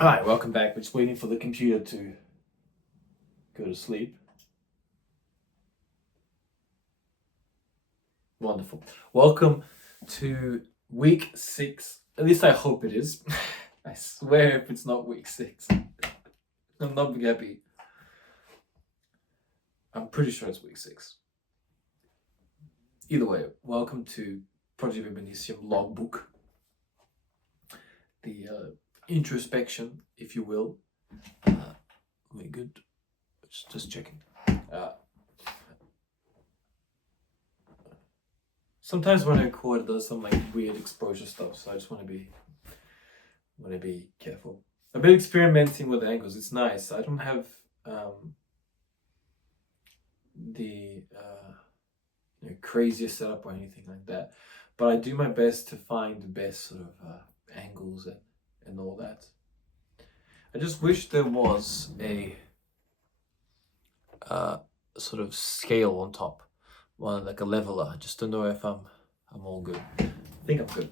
Alright, welcome back. We're just waiting for the computer to go to sleep. Wonderful. Welcome to week 6. At least I hope it is. I swear if it's not week 6, I'm not happy. I'm pretty sure it's week 6. Either way, welcome to Project Viminacium logbook. The introspection, if you will. We good? Just checking. Sometimes when I record, it does some like weird exposure stuff, so I just want to be careful. I've been experimenting with angles. It's nice. I don't have the craziest setup or anything like that, but I do my best to find the best sort of angles and all that. I just wish there was a sort of scale on top, one like a leveler, just to know if I'm all good. I think I'm good.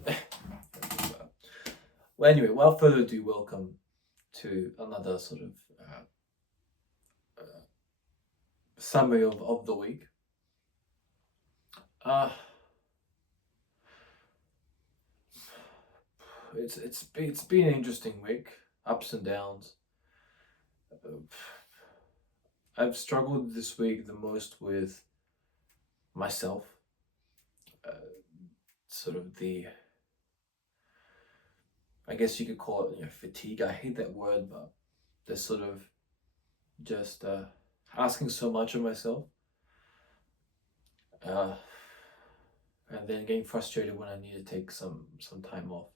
Well, anyway, without further ado, welcome to another sort of summary of the week. It's been an interesting week, ups and downs. I've struggled this week the most with myself. Sort of I guess you could call it fatigue. I hate that word, but there's sort of just asking so much of myself, and then getting frustrated when I need to take some time off.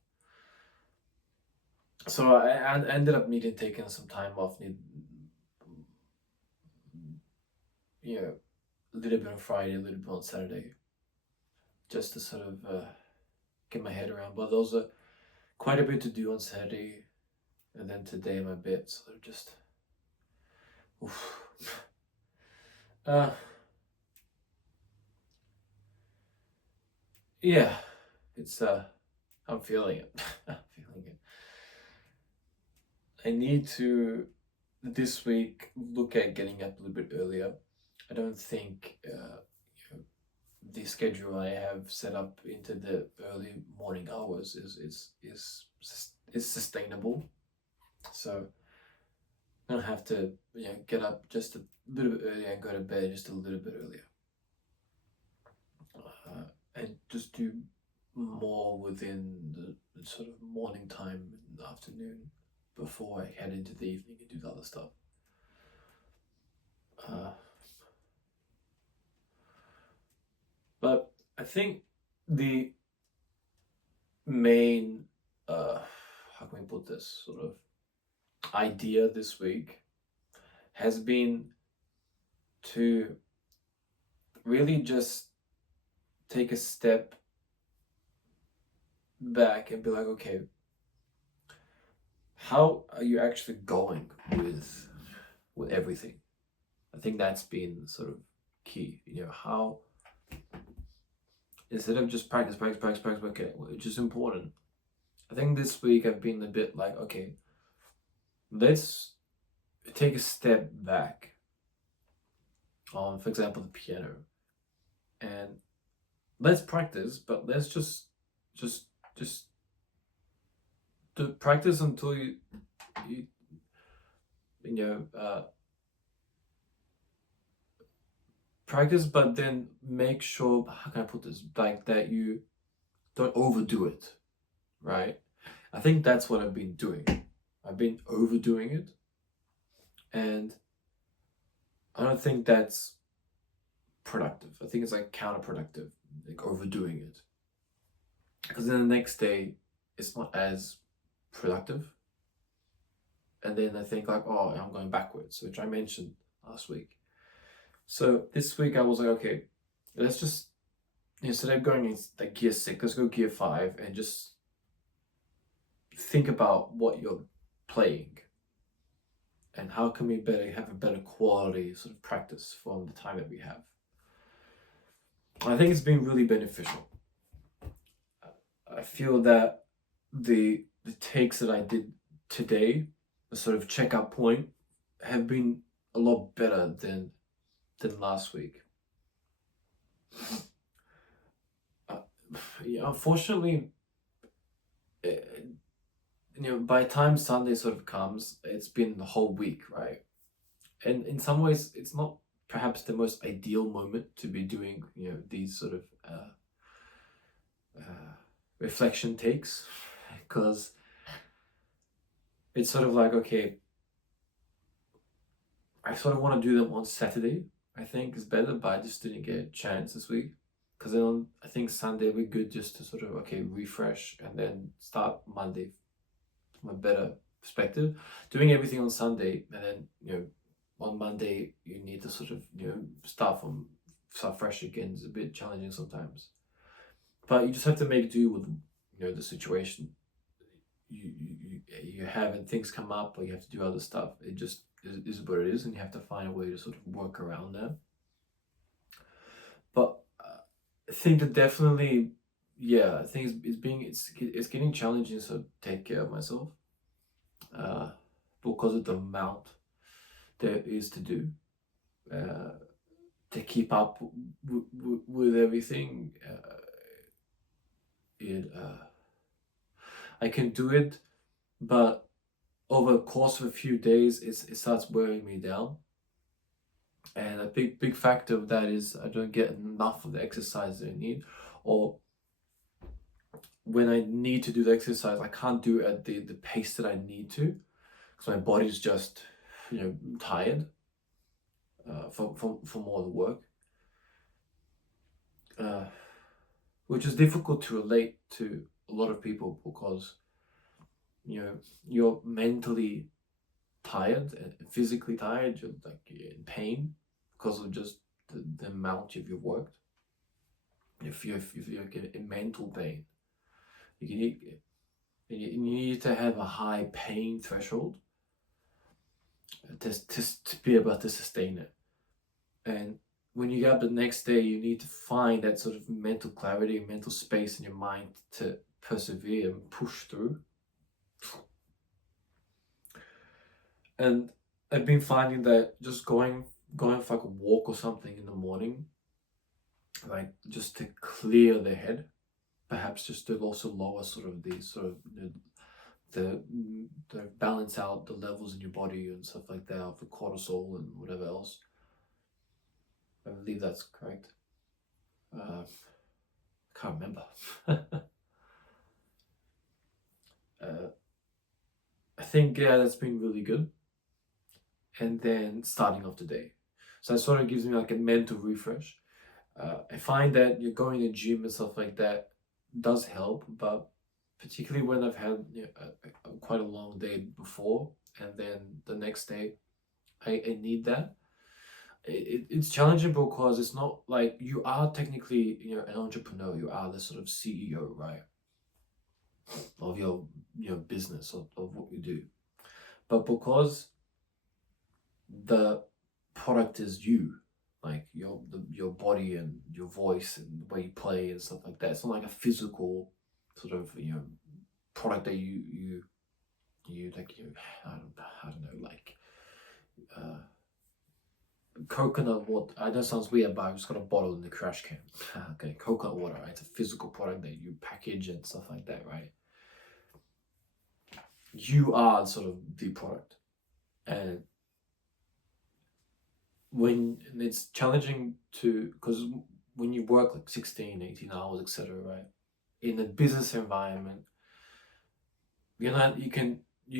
So I ended up needing taking some time off. A little bit on Friday, a little bit on Saturday, just to sort of get my head around. But those are quite a bit to do on Saturday, and then today I'm a bit sort of just yeah, it's I'm feeling it. I'm feeling it. I need to this week look at getting up a little bit earlier. I don't think the schedule I have set up into the early morning hours is sustainable. So I'm gonna have to get up just a little bit earlier and go to bed just a little bit earlier, and just do more within the sort of morning time in the afternoon before I head into the evening and do the other stuff. But I think the main how can we put this sort of idea this week has been to really just take a step back and be like, okay, how are you actually going with everything? I think that's been sort of key. How instead of just practice, okay, which is important. I think this week I've been a bit like, okay, let's take a step back on, for example, the piano, and let's practice, but let's just do practice until you practice, but then make sure, how can I put this, like that you don't overdo it, right? I think that's what I've been doing. I've been overdoing it, and I don't think that's productive. I think it's like counterproductive, like overdoing it, because then the next day it's not as productive, and then I think like, oh, I'm going backwards, which I mentioned last week. So this week I was like, okay, let's just, instead of going in like gear 6, let's go gear 5 and just think about what you're playing and how can we have a better quality sort of practice from the time that we have. I think it's been really beneficial. I feel that the takes that I did today sort of checkout point have been a lot better than last week. Yeah, unfortunately, by the time Sunday sort of comes, it's been the whole week, right? And in some ways, it's not perhaps the most ideal moment to be doing, these sort of reflection takes, because it's sort of like, okay, I sort of want to do them on Saturday, I think is better, but I just didn't get a chance this week. Because then I think Sunday would be good just to sort of, refresh and then start Monday from a better perspective. Doing everything on Sunday and then, on Monday you need to sort of, start fresh again is a bit challenging sometimes. But you just have to make do with, the situation you have, and things come up or you have to do other stuff. It just is what it is, and you have to find a way to sort of work around that. But I think that definitely, I think it's getting challenging to take care of myself because of the amount there is to do to keep up with everything. I can do it, but over the course of a few days, it starts wearing me down. And a big factor of that is I don't get enough of the exercise that I need, or when I need to do the exercise, I can't do it at the pace that I need to, because my body's just tired from all the work, which is difficult to relate to a lot of people, because you're mentally tired and physically tired, you're like in pain because of just the amount you've worked. If you're in mental pain, you need to have a high pain threshold to be able to sustain it. And when you get up the next day, you need to find that sort of mental clarity and mental space in your mind to persevere and push through. And I've been finding that just going for like a walk or something in the morning, like just to clear the head, perhaps just to also lower sort of the balance out the levels in your body and stuff like that for cortisol and whatever else. I believe that's correct. Can't remember. I think that's been really good. And then starting off the day, so that sort of gives me like a mental refresh. I find that you're going to the gym and stuff like that does help, but particularly when I've had quite a long day before, and then the next day I need that. It's challenging because it's not like you are technically an entrepreneur. You are the sort of CEO, right, of your business, of what you do. But because the product is you, like your body and your voice and the way you play and stuff like that, it's not like a physical sort of product that you like I don't know, like coconut water. I know it sounds weird, but I've just got a bottle in the trash can. Okay, coconut water, right? It's a physical product that you package and stuff like that, right? You are sort of the product. And when it's challenging because when you work like 16, 18 hours, etc., right? In a business environment, you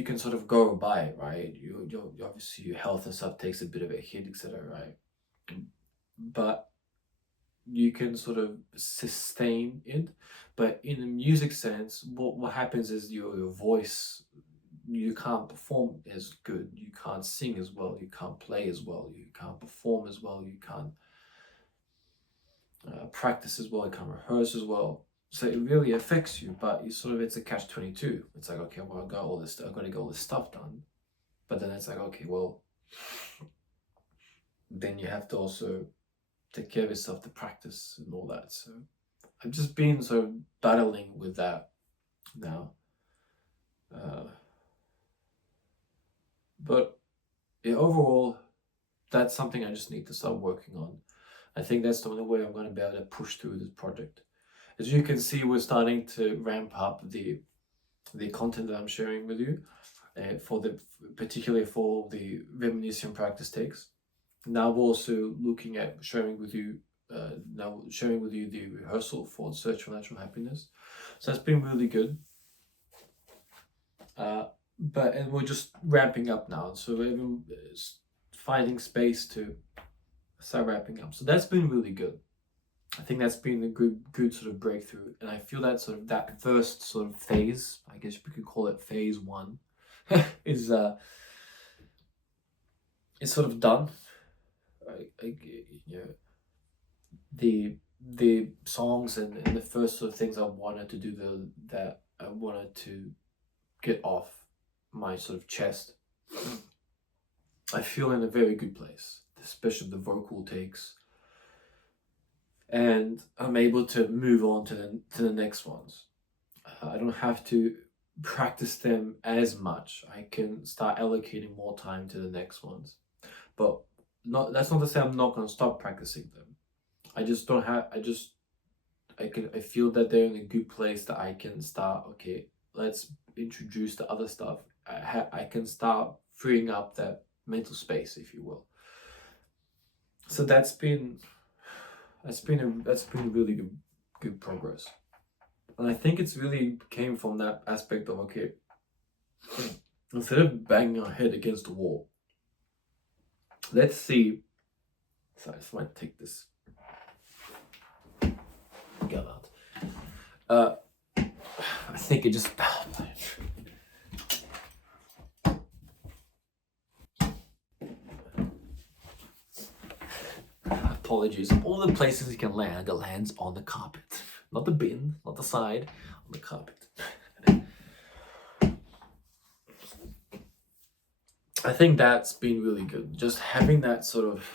can sort of go by it, right? You obviously your health and stuff takes a bit of a hit, etc., right? But you can sort of sustain it. But in the music sense, what happens is your voice, you can't perform as good, you can't sing as well, you can't play as well, you can't perform as well, you can't practice as well, you can't rehearse as well. So it really affects you, but it's a catch-22. It's like, okay, well, I've got to get all this stuff done. But then it's like, okay, well, then you have to also take care of yourself to practice and all that. So I've just been sort of battling with that now. But yeah, overall, that's something I just need to start working on. I think that's the only way I'm going to be able to push through this project. As you can see, we're starting to ramp up the content that I'm sharing with you, particularly for the Viminacium practice takes. Now we're also looking at sharing with you the rehearsal for the Search for Natural Happiness. So that's been really good. And we're just ramping up now, so we're even finding space to start wrapping up. So that's been really good. I think that's been a good sort of breakthrough, and I feel that that first sort of phase, I guess we could call it phase 1, is sort of done. The songs and the first sort of things I wanted to do, that I wanted to get off my sort of chest, I feel in a very good place, especially the vocal takes, and I'm able to move on to the next ones. I don't have to practice them as much. I can start allocating more time to the next ones, but that's not to say I'm not going to stop practicing them. I feel that they're in a good place that I can start, okay, let's introduce the other stuff. I can start freeing up that mental space, if you will. So that's been really good progress. And I think it's really came from that aspect of, okay, instead of banging our head against the wall, let's see. Sorry, I just might take this. Get out. I think it just. Apologies. All the places it can land, it lands on the carpet. Not the bin, not the side, on the carpet. I think that's been really good. Just having that sort of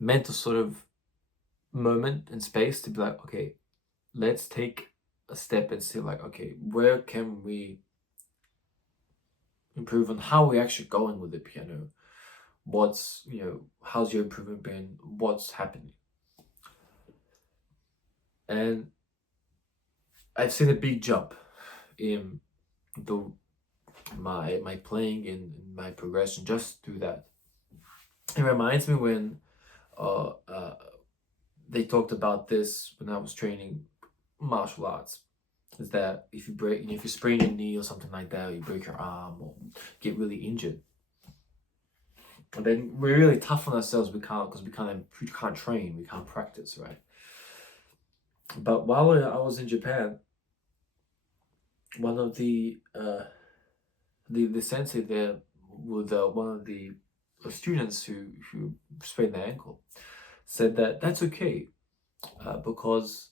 mental sort of moment and space to be like, okay, let's take a step and see, like, okay, where can we improve on how we're actually going with the piano? What's, how's your improvement been? What's happening? And I've seen a big jump in my playing, in my progression, just through that. It reminds me when they talked about this when I was training martial arts, is that if you sprain your knee or something like that, or you break your arm or get really injured, and then we're really tough on ourselves. We can't train, we can't practice, right? But while I was in Japan, one of the sensei there with one of the students who sprained their ankle said that that's okay, because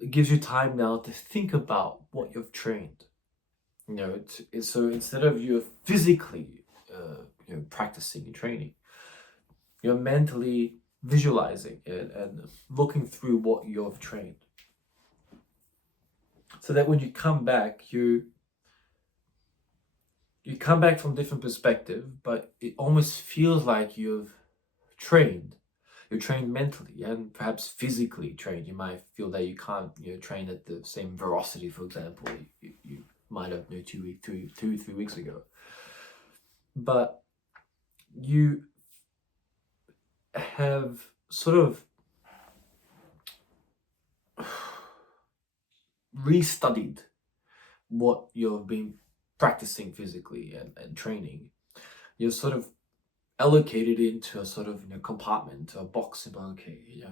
it gives you time now to think about what you've trained. So instead of you physically practicing and training, you're mentally visualizing it and looking through what you've trained, so that when you come back, you come back from a different perspective, but it almost feels like you've trained. You're trained mentally and perhaps physically trained. You might feel that you can't train at the same velocity, for example, you might have 2-3 weeks ago. But you have sort of restudied what you've been practicing physically and training. You're sort of allocated into a sort of compartment, a box about, okay,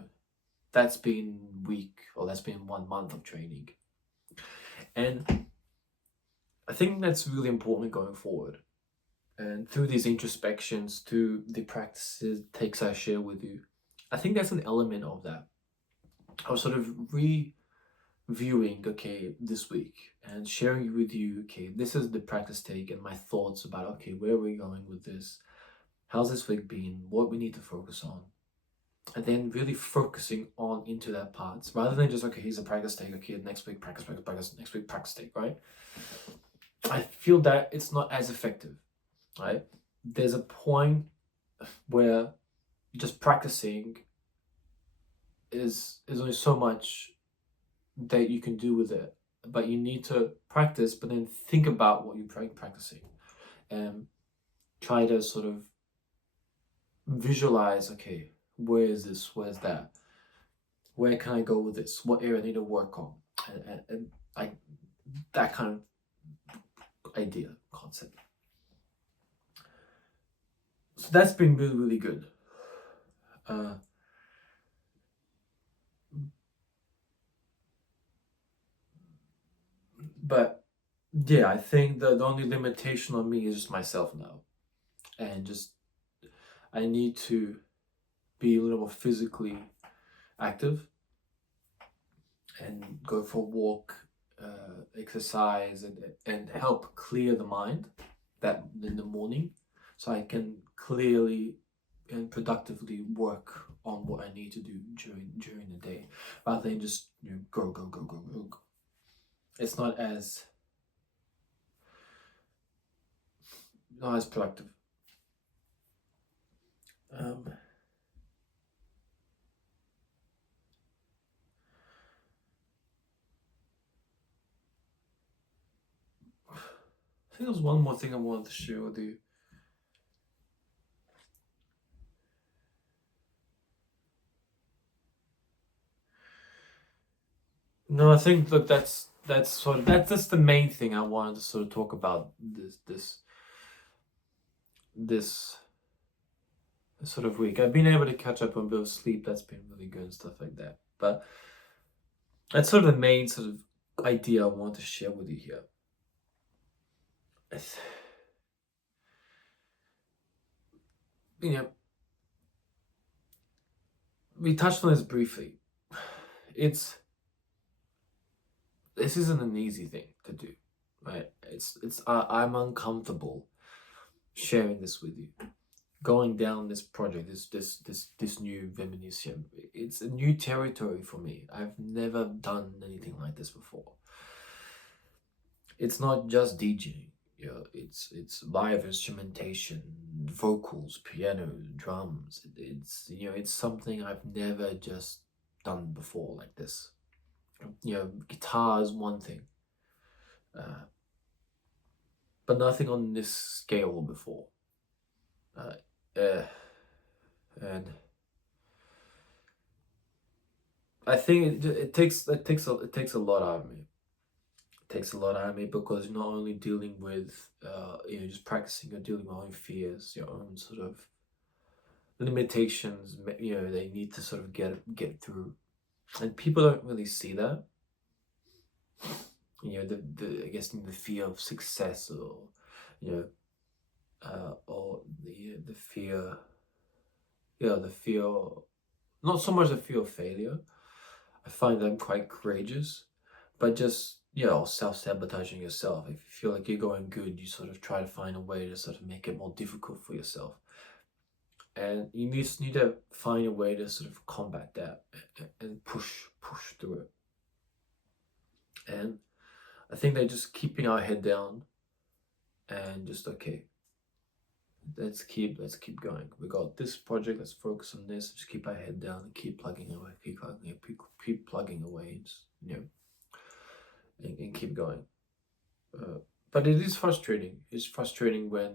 that's been week, or that's been 1 month of training. And I think that's really important going forward. And through these introspections, through the practices, takes I share with you, I think that's an element of that. I was sort of reviewing, okay, this week, and sharing with you, okay, this is the practice take and my thoughts about, okay, where are we going with this? How's this week been? What we need to focus on? And then really focusing on into that part, rather than just, okay, here's a practice take, okay, next week practice, next week practice take, right? I feel that it's not as effective, right? There's a point where just practicing is only so much that you can do with it, but you need to practice, but then think about what you're practicing and try to sort of visualize, okay, where is this, where's that, where can I go with this, what area I need to work on, and like that kind of idea, concept. So that's been really, really good. But yeah, I think the only limitation on me is just myself now, and just I need to be a little more physically active and go for a walk, exercise, and help clear the mind that in the morning, so I can clearly and productively work on what I need to do during the day, rather than just go. It's not as productive. I think there's one more thing I wanted to share with you. No, I think that that's the main thing I wanted to sort of talk about this sort of week. I've been able to catch up on a bit of sleep. That's been really good and stuff like that. But that's sort of the main sort of idea I want to share with you here. We touched on this briefly. This isn't an easy thing to do, right? I'm uncomfortable sharing this with you. Going down this project, this new Viminacium, it's a new territory for me. I've never done anything like this before. It's not just DJing, it's live instrumentation, vocals, piano, drums. It's something I've never just done before like this. Guitar is one thing, but nothing on this scale before. And I think it takes a lot out of me. It takes a lot out of me because you're not only dealing with just practicing, you're dealing with your own fears, your own sort of limitations. They need to sort of get through, and people don't really see that. I guess the fear of success, or or the fear, the fear, not so much the fear of failure. I find them quite courageous, but just self-sabotaging yourself. If you feel like you're going good, you sort of try to find a way to sort of make it more difficult for yourself, and you need to find a way to sort of combat that and push through it. And I think that just keeping our head down and just let's keep going. We got this project, let's focus on this, just keep our head down and keep plugging away, keep plugging away, and keep going. But it is frustrating. It's frustrating when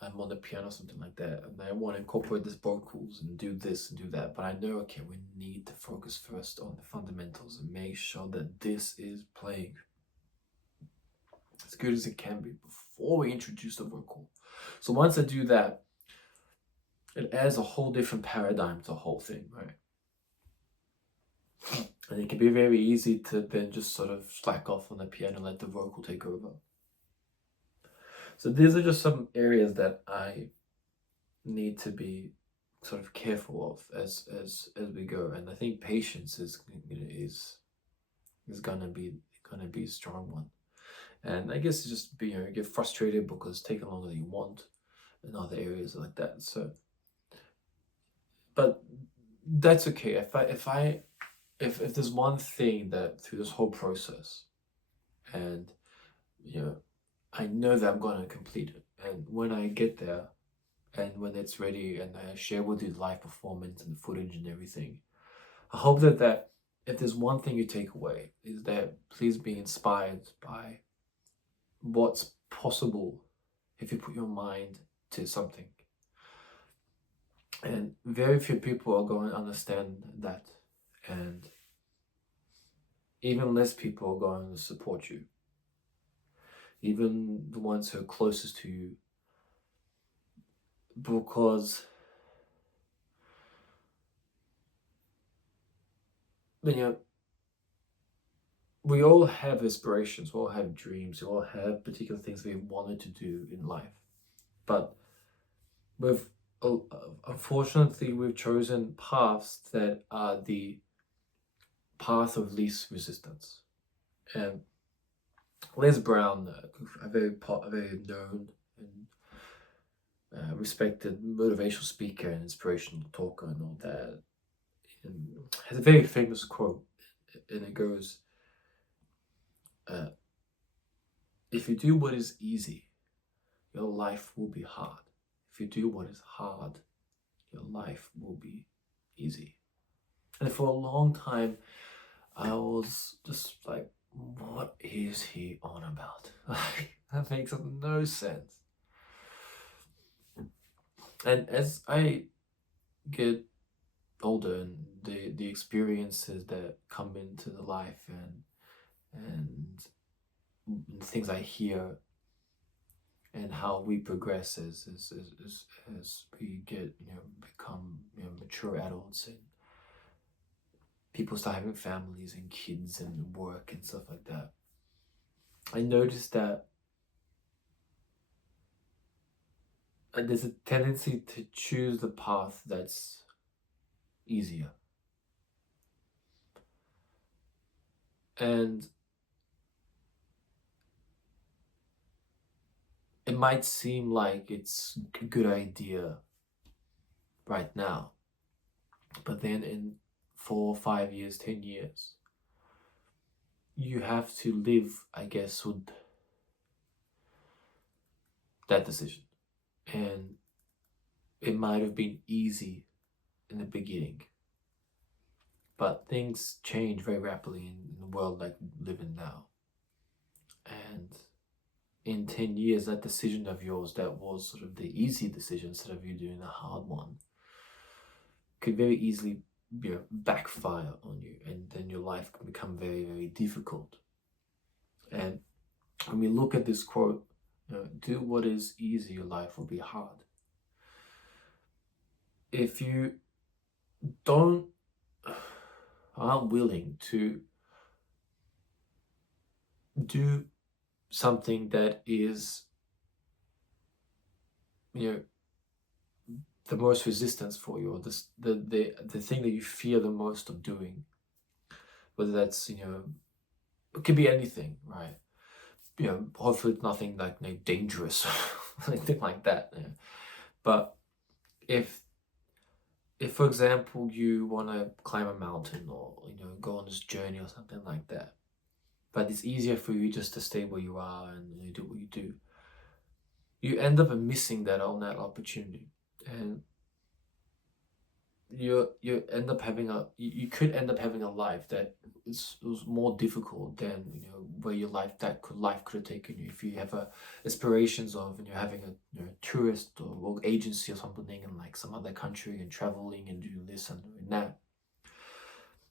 I'm on the piano or something like that, and I want to incorporate this vocals and do this and do that. But I know, okay, we need to focus first on the fundamentals and make sure that this is playing as good as it can be before we introduce the vocal. So once I do that, it adds a whole different paradigm to the whole thing, right? And it can be very easy to then just sort of slack off on the piano and let the vocal take over. So these are just some areas that I need to be sort of careful of as we go. And I think patience is gonna be a strong one. And I guess it's just you get frustrated because it's taking longer than you want in other areas like that. So, but that's okay. If there's one thing that through this whole process, and I know that I'm going to complete it. And when I get there, and when it's ready, and I share with you the live performance and the footage and everything, I hope that if there's one thing you take away, is that please be inspired by what's possible if you put your mind to something. And very few people are going to understand that, and even less people are going to support you. Even the ones who are closest to you, because we all have aspirations, we all have dreams, we all have particular things we wanted to do in life, but unfortunately we've chosen paths that are the path of least resistance. And Les Brown, a very known and respected motivational speaker and inspirational talker and all that, has a very famous quote, and it goes, if you do what is easy, your life will be hard. If you do what is hard, your life will be easy. And for a long time, I was just like, what is he on about? That makes no sense. And as I get older, and the experiences that come into the life and things I hear, and how we progress as we get become mature adults, and people start having families and kids and work and stuff like that, I noticed that there's a tendency to choose the path that's easier. And it might seem like it's a good idea right now, but then in 4, 5 years, 10 years, you have to live, I guess, with that decision. And it might have been easy in the beginning, but things change very rapidly in the world like we live in now. And in 10 years, that decision of yours that was sort of the easy decision instead of you doing the hard one could very easily backfire on you, and then your life can become very, very difficult. And when we look at this quote, do what is easy, your life will be hard. If you aren't willing to do something that is the most resistance for you, or the thing that you fear the most of doing, whether that's it could be anything, right? Hopefully it's nothing like dangerous or anything like that. But if for example you want to climb a mountain, or go on this journey or something like that, but it's easier for you just to stay where you are and you do what you do, you end up missing that opportunity, and you end up having you could end up having a life that was more difficult than where your life could have taken you. If you have aspirations of having a tourist or agency or something in like some other country and traveling and doing this and doing that,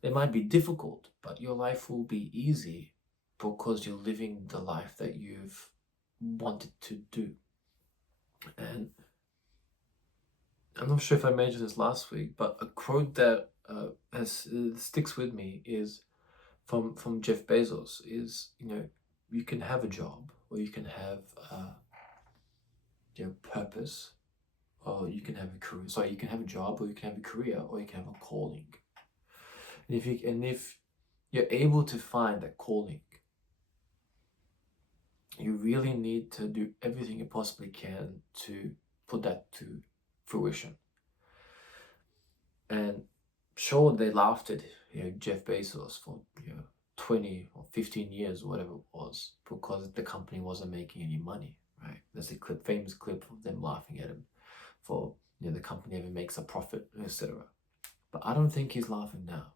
it might be difficult, but your life will be easy because you're living the life that you've wanted to do. And I'm not sure if I mentioned this last week, but a quote that sticks with me is from Jeff Bezos. Is you can have a job, or you can have purpose, or you can have a career. So you can have a job, or you can have a career, or you can have a calling. And if you're able to find that calling, you really need to do everything you possibly can to put that to fruition. And sure, they laughed at Jeff Bezos for 20 or 15 years or whatever it was, because the company wasn't making any money, right? There's a famous clip of them laughing at him for, the company never makes a profit, etc. But I don't think he's laughing now.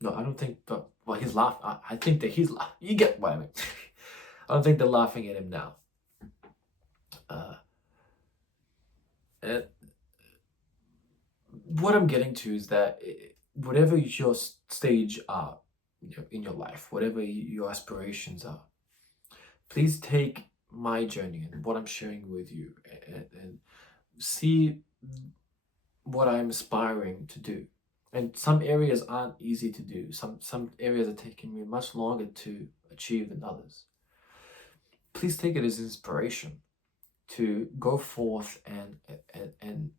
No, I don't think that, well, he's laughing. I think that he's laughing. You get what I mean. I don't think they're laughing at him now. What I'm getting to is that whatever your stage are, in your life, whatever your aspirations are, please take my journey and what I'm sharing with you and see what I'm aspiring to do. And some areas aren't easy to do. Some areas are taking me much longer to achieve than others. Please take it as inspiration to go forth and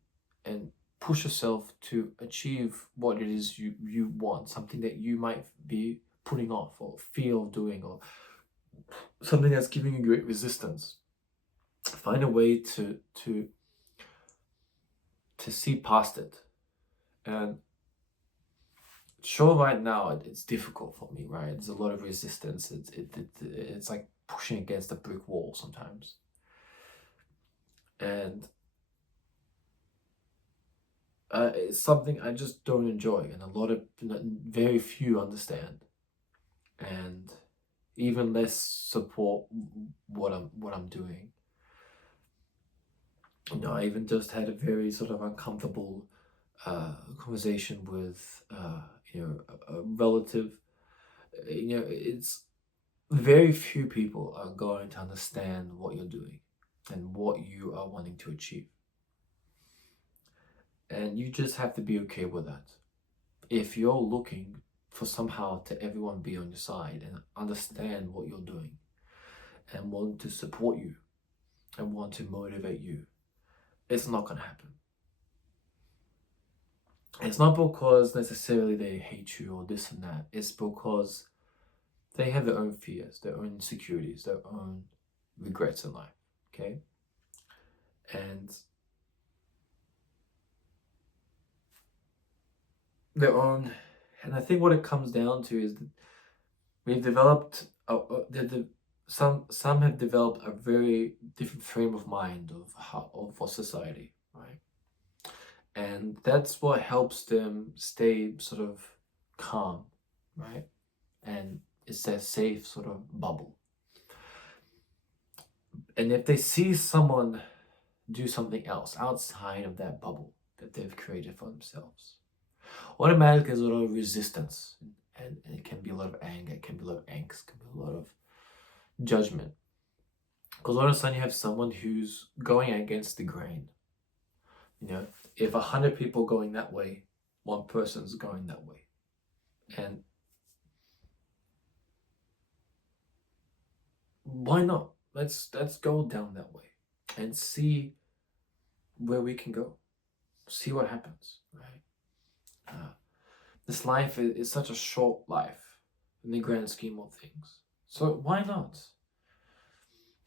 push yourself to achieve what it is you want, something that you might be putting off or fear of doing, or something that's giving you great resistance. Find a way to see past it. And sure, right now it's difficult for me, right? There's a lot of resistance. It's like pushing against a brick wall sometimes. And it's something I just don't enjoy, and a lot of very few understand, and even less support what I'm doing. I even just had a very sort of uncomfortable conversation with a relative. It's very few people are going to understand what you're doing and what you are wanting to achieve. And you just have to be okay with that. If you're looking for somehow to everyone be on your side and understand what you're doing and want to support you and want to motivate you, it's not going to happen. It's not because necessarily they hate you or this and that. It's because they have their own fears, their own insecurities, their own regrets in life, okay? And their own, and I think what it comes down to is that we've developed, some have developed a very different frame of mind for society, right? And that's what helps them stay sort of calm, right? And it's their safe sort of bubble. And if they see someone do something else outside of that bubble that they've created for themselves, automatically there's a lot of resistance, and it can be a lot of anger, it can be a lot of angst, it can be a lot of judgment. Because all of a sudden you have someone who's going against the grain. If 100 people going that way, one person's going that way. And why not? Let's go down that way and see where we can go. See what happens, right? This life is such a short life in the grand scheme of things. So why not?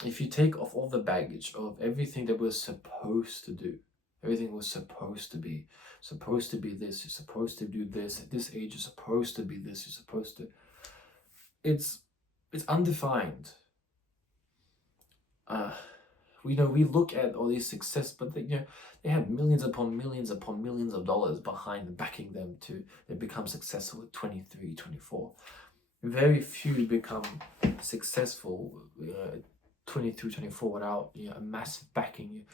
If you take off all the baggage of everything that we're supposed to do, everything was supposed to be this, you're supposed to do this, at this age you're supposed to be this, you're supposed to, it's undefined. We look at all these success, but they have millions upon millions upon millions of dollars behind them, backing them to become successful at 23, 24. Very few become successful 23, 24 without a massive backing,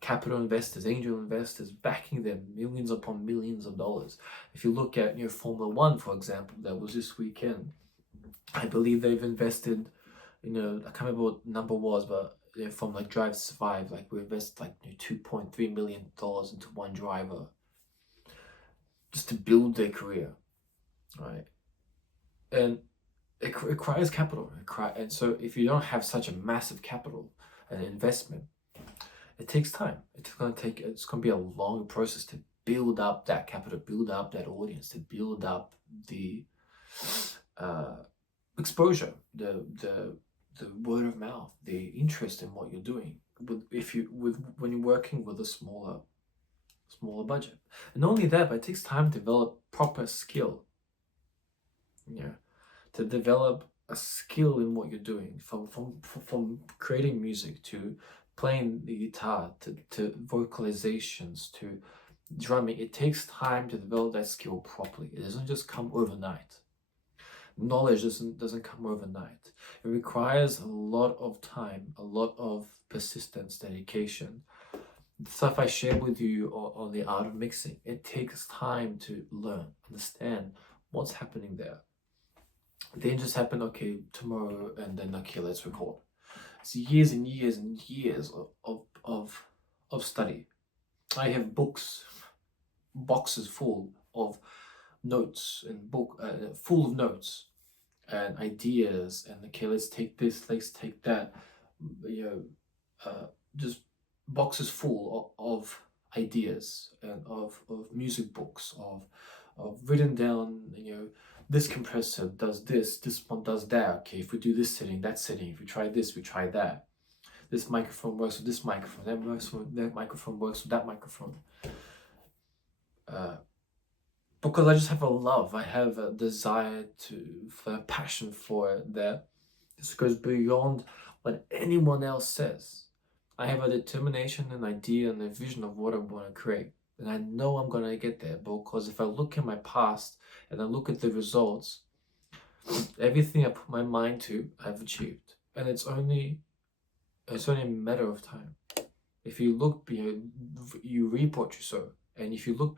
capital investors, angel investors backing them millions upon millions of dollars. If you look at Formula One, for example, that was this weekend, I believe they've invested, I can't remember what number was, but from like Drive to Survive, like we invested like $2.3 million into one driver just to build their career, right? And it requires capital. And so if you don't have such a massive capital and investment, it takes time. It's going to be a long process to build up that capital, build up that audience, to build up the exposure, the word of mouth, the interest in what you're doing. When you're working with a smaller budget, and not only that, but it takes time to develop proper skill. you know, to develop a skill in what you're doing, from creating music to playing the guitar to vocalizations to drumming. It takes time to develop that skill properly. It doesn't just come overnight. Knowledge doesn't come overnight. It requires a lot of time, a lot of persistence, dedication. The stuff I share with you on the art of mixing, it takes time to learn, understand what's happening there. It didn't just happen, okay, tomorrow, and then, okay, let's record. It's years and years and years of study. I have boxes full of notes and full of notes and ideas, and okay, let's take this, let's take that, just boxes full of ideas and of music books, of written down, this compressor does this one does that, okay, if we do this setting, that setting, if we try this, we try that, this microphone works with this microphone, that microphone works with that microphone. Because I just have a love, I have a desire for a passion for it that just goes beyond what anyone else says. I have a determination, an idea, and a vision of what I want to create. And I know I'm going to get there, because if I look at my past and I look at the results, everything I put my mind to, I've achieved. And it's only a matter of time. If you look, you reap what you sow. And if I look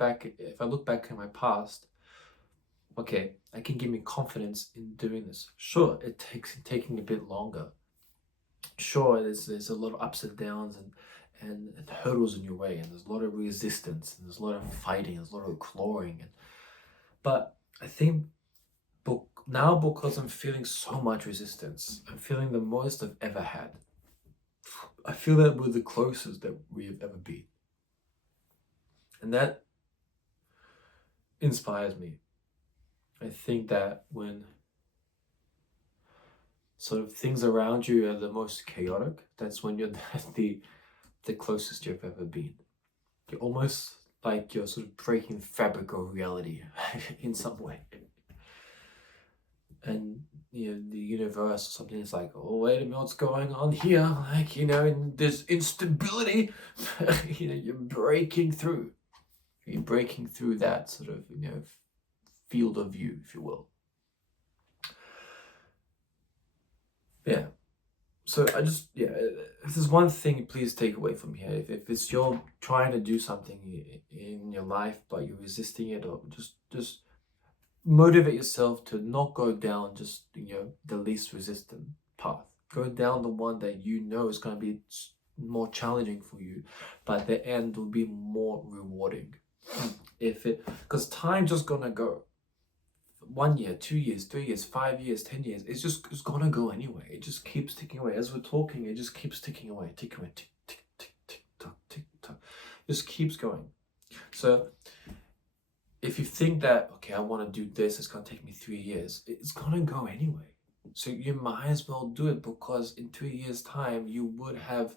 back at my past, okay, I can give me confidence in doing this. Sure, it takes taking a bit longer. Sure, there's a lot of ups and downs and hurdles in your way, and there's a lot of resistance, and there's a lot of fighting, there's a lot of clawing. But I think now, because I'm feeling so much resistance, I'm feeling the most I've ever had. I feel that we're the closest that we have ever been. And that inspires me. I think that when sort of things around you are the most chaotic, that's when you're the closest you've ever been. You're almost like you're sort of breaking the fabric of reality in some way. And the universe or something is like, oh, wait a minute, what's going on here? Like, in this instability, you're breaking through. You're breaking through that sort of, field of view, if you will. Yeah. So if there's one thing, please take away from here. If it's you're trying to do something in your life, but you're resisting it, or just motivate yourself to not go down just, the least resistant path. Go down the one that is going to be more challenging for you, but the end will be more rewarding. Because time's just gonna go. 1 year, 2 years, 3 years, 5 years, 10 years, it's gonna go anyway. It just keeps ticking away. As we're talking, it just keeps ticking away, tick, tick, tick, tick, tock, tick, tock. Just keeps going. So if you think that, okay, I want to do this, it's gonna take me 3 years, it's gonna go anyway. So you might as well do it, because in 3 years' time, you would have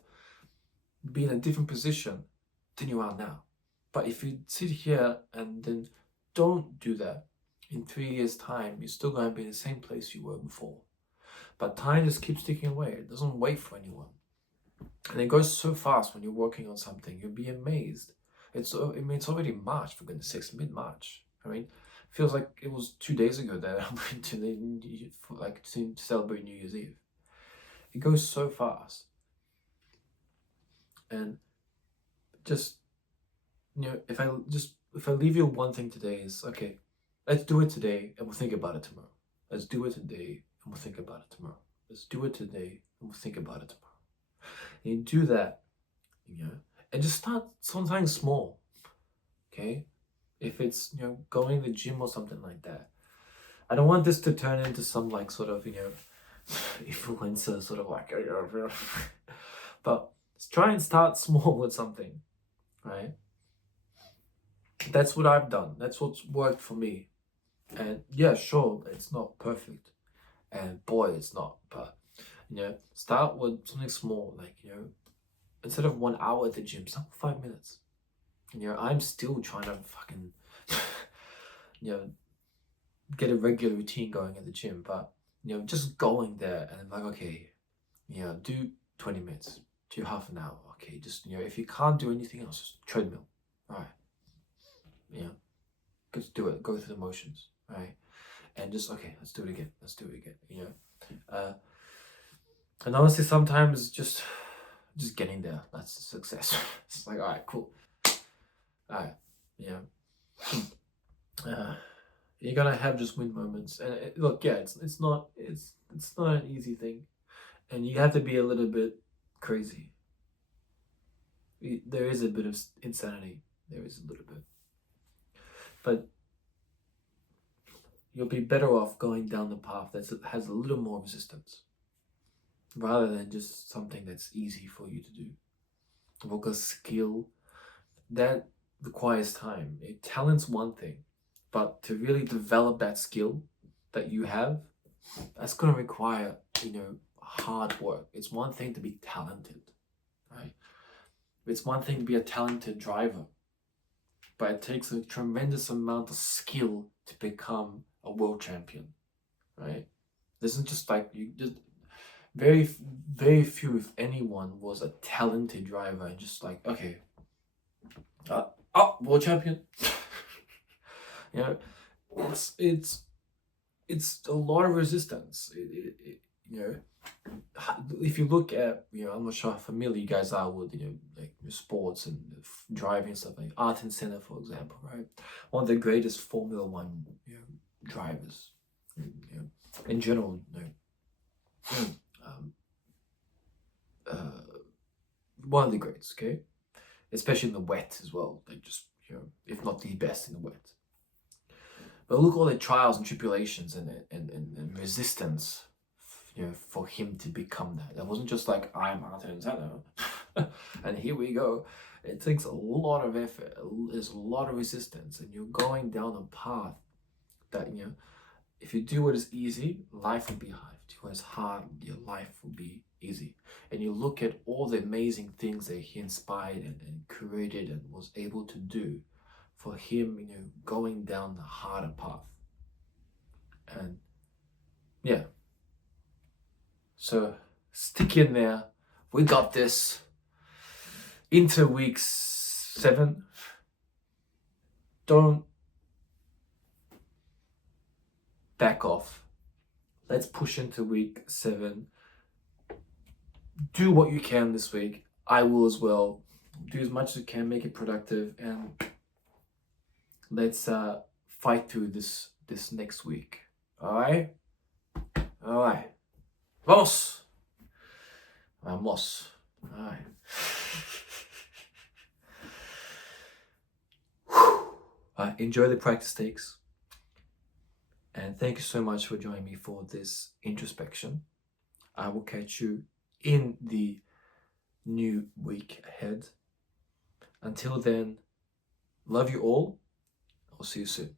been in a different position than you are now. But if you sit here and then don't do that, in 3 years' time, you're still going to be in the same place you were before. But time just keeps ticking away. It doesn't wait for anyone. And it goes so fast when you're working on something. You'll be amazed. It's already March, for goodness sakes, mid-March. It feels like it was 2 days ago that I went to celebrate New Year's Eve. It goes so fast. And just, if I leave you one thing today is, okay, let's do it today and we'll think about it tomorrow. Let's do it today and we'll think about it tomorrow. Let's do it today and we'll think about it tomorrow. And you do that, and just start something small, okay? If it's, going to the gym or something like that. I don't want this to turn into some sort of, influencer sort of but let's try and start small with something, right? That's what I've done. That's what's worked for me. And yeah, sure, it's not perfect. And boy, it's not. But, start with something small. Instead of 1 hour at the gym, start with 5 minutes. I'm still trying to fucking, get a regular routine going at the gym, but just going there and like, okay, do 20 minutes, do half an hour. Okay, just if you can't do anything else, just treadmill. Right. Just do it. Go through the motions. Right. And just okay, let's do it again. Let's do it again. And honestly, sometimes just getting there, that's a success. It's like, all right, cool. All right, you're gonna have just win moments, and look, it's not an easy thing, and you have to be a little bit crazy. There is a bit of insanity. There is a little bit, but you'll be better off going down the path that has a little more resistance, rather than just something that's easy for you to do. Because skill, that requires time. Talent's one thing, but to really develop that skill that you have, that's going to require, hard work. It's one thing to be talented, right? It's one thing to be a talented driver, but it takes a tremendous amount of skill to become a world champion, right? This isn't just like very, very few, if anyone, was a talented driver and just like, okay, world champion. It's a lot of resistance. If you look at, I'm not sure how familiar you guys are with, like sports and driving and stuff, like Ayrton Senna, for example, right? One of the greatest Formula One, drivers, in general, one of the greats, okay? Especially in the wet as well, like just, if not the best in the wet. But look all the trials and tribulations and resistance, for him to become that. That wasn't just like, I'm Ayrton Senna, and here we go. It takes a lot of effort. There's a lot of resistance, and you're going down a path that, if you do what is easy, life will be hard. If you do what is hard, your life will be easy. And you look at all the amazing things that he inspired and created and was able to do for him, going down the harder path. And so stick in there. We got this. Into week 7. Don't back off. Let's push into week 7. Do what you can this week. I will as well. Do as much as you can, make it productive, and let's fight through this next week. Alright? Vamos! Vamos. Alright. Enjoy the practice takes. And thank you so much for joining me for this introspection. I will catch you in the new week ahead. Until then, love you all. I'll see you soon.